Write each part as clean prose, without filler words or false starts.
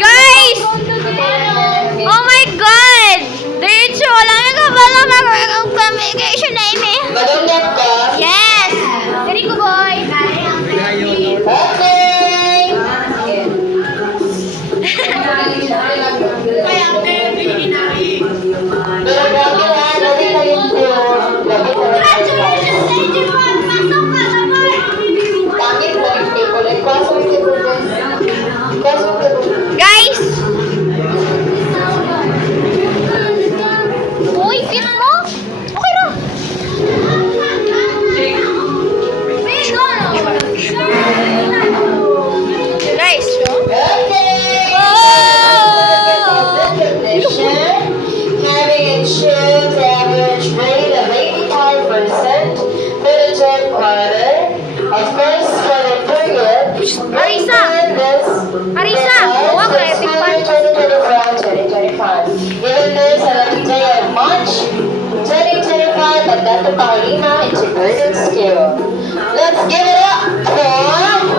Guys! Oh my God! Diretso, wala na ka ba na mag-communication na imi? Madungat ka? Yes! Dali ko, boy! Okay! Pero grabe ha, dali kayo po. Grabe ko na Pangit na rin table. Kaso yung table din. Kaso yung table. Guys! Uy, fit mo? Okay na! Guys, Okay! oh! Definition, having insurance average rate of 85% for the third quarter. Of course, for the period, Arisa! Arisa! Huwag ka, epic pan. 2024-2025. Given this on the day of March 2025, at Dato Paulina Integrated Scale. Let's give it up for...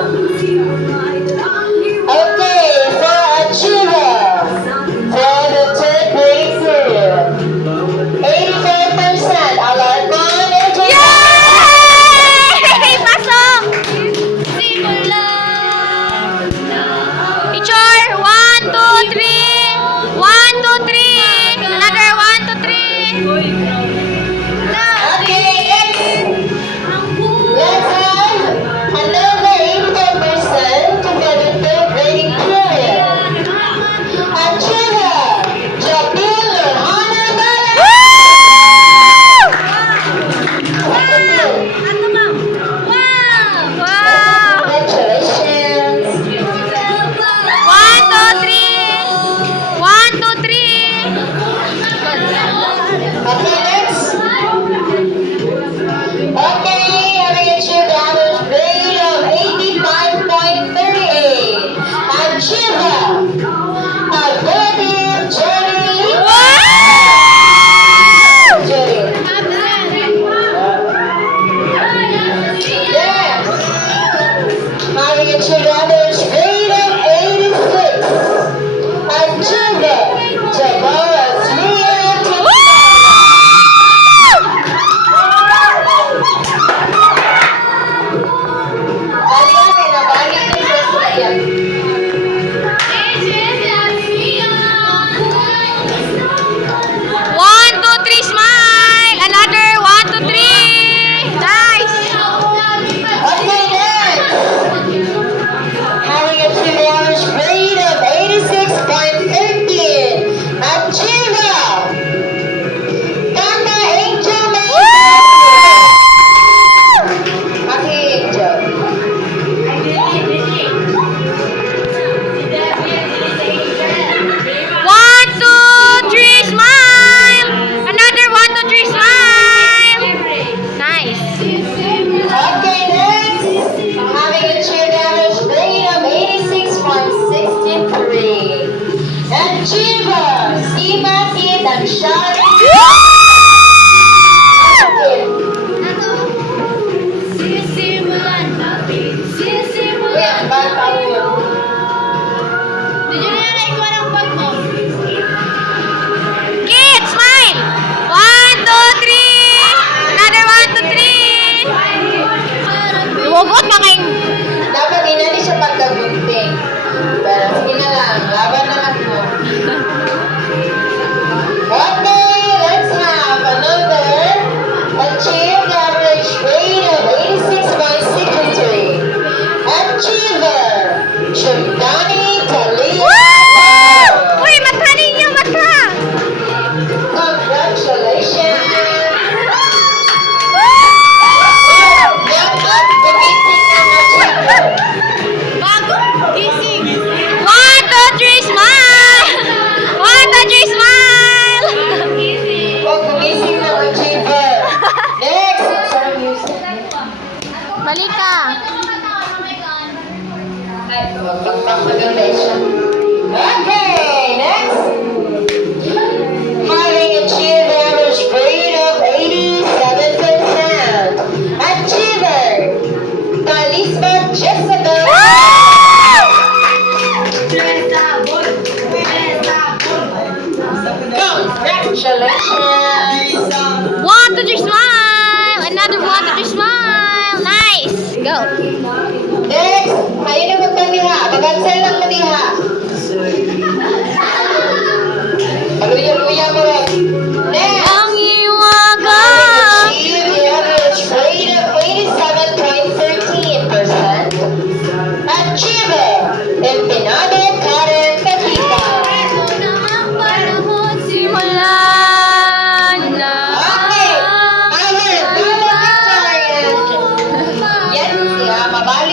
Okay, for Achiever, for the third grade period, 85%. Alarcon Integrated. Yay! Pasok! Teacher, 1, 2, 3. 1, 2, 3. Another 1, 2, 3. Okay, next. Let's have another 85% for the third grading period. Achiever, Jabil Honor Ballot. Wow! Congratulations. 1, 2, 3. 1, 2, 3. Okay, next. Okay, having achieved average grade of 85.38. Achiever, Ability Jenny. Jenny. Yes. Having achieved average grade of 86. Achiever, Javaras Leah. Balikan na, balikan na sa yan. 1, 2, 3, smile! Another 1, 2, 3. Nice! Okay, next. Having achieved average grade of 86.13. Achiever. Tata Angel May. Aki Angel. 1, 2, 3, smile! Another 1, 2, 3, smile! Nice! Okay, next. Having achieved average grade of 86.63. Achiever. Sima Kid and Shari. Kuya, bata mo. Kid, smile! 1, 2, 3! Another 1, 2, 3! Luwagot mga yung... Dapat inali siya pagkagunting. Pero sige na lang, laban na lang po. Okay, let's have another achieved average grade of 86.63. Achiever, Shundani Talia. Uy, mata ninyo, mata! Congratulations. Yan ang gumiting ng achiever. Bago, gising! 1, 2, 3, smile! 1, 2, 3, smile! Huwag gumising ng achiever. Next, sarang music. Balik ka! Okay, next. Having achieved average grade of 87%. Achiever, Talisman Jessica. Go. Next, kayo naman kami ha. Mag-answer lang mo diha. Paluya-luya mo lang. Next, Ang iwaga. achieve the average grade of 87.13%. Achieve Empanado Karen Pepita. Ito na ang panahon, simula na. Okay, our fellow Victorian. Yan siya, mabalik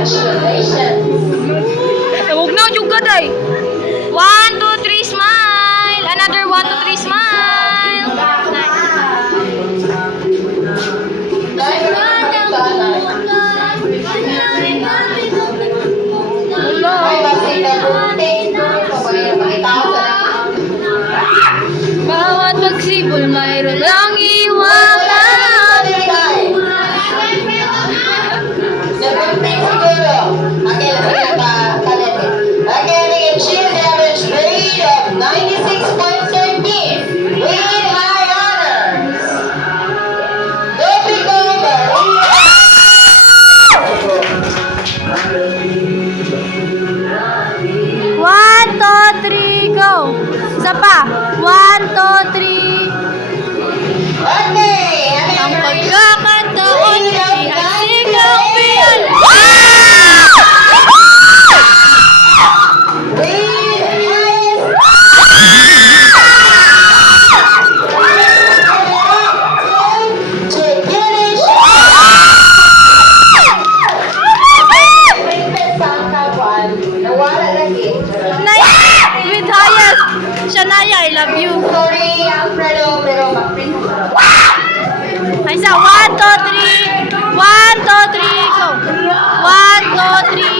Congratulations. Huwag na juga day. 1, 2, 3, smile. Another 1, 2, 3, smile. Dahil ko naman makita, Nay. Ay, kasi nabunting. Pakita ko sa Bawat pagsibol mayroon lang iwanan. Nabunting siguro. Okay, sige pa. Okay, they achieved the average grade of 96.13 with high honors. Go Maria! 1, 2, 3, go. Isa pa. 1, 2, 3. Okay, Ang happy pagkakataon, ihasikaw piyan. With highest. Shania, I love you. Sorry, Alfredo, pero Ay, isa. 1, 2, 3. 1, 2, 3, go. 1, 2, 3.